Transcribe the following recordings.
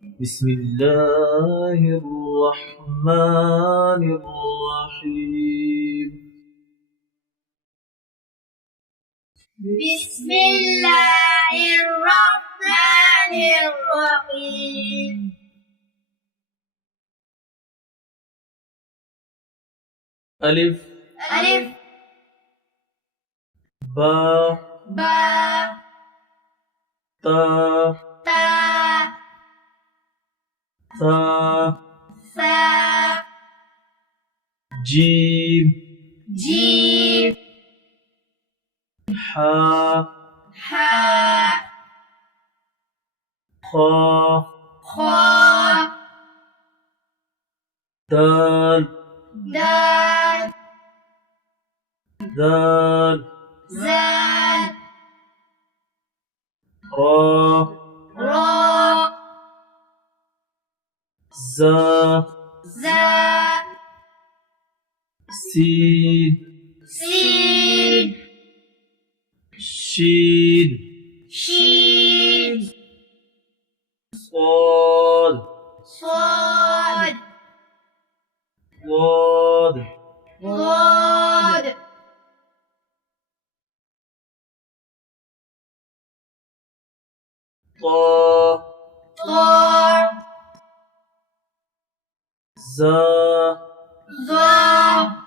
بسم الله الرحمن الرحيم. بسم الله الرحمن الرحيم. ألف ألف با با تا تا ثا ثا جيم جيم حا حا خا خا دال دال ذال زال را را زا زا سين سين شين شين صاد صاد ضاد ضاد طا طا زا ظا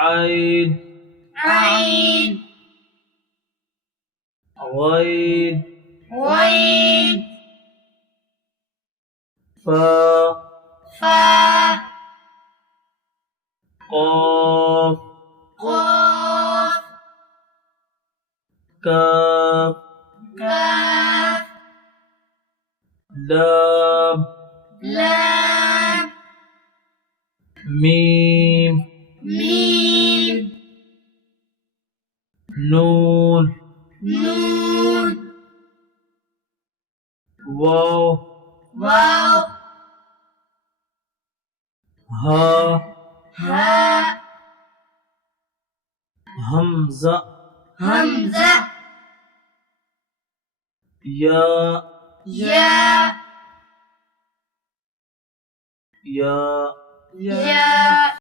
عين عين غين غين فا فا قاف قاف كاف كاف لام لام ميم ميم نون نون واو واو ها ها همزة همزة يا يا يا يا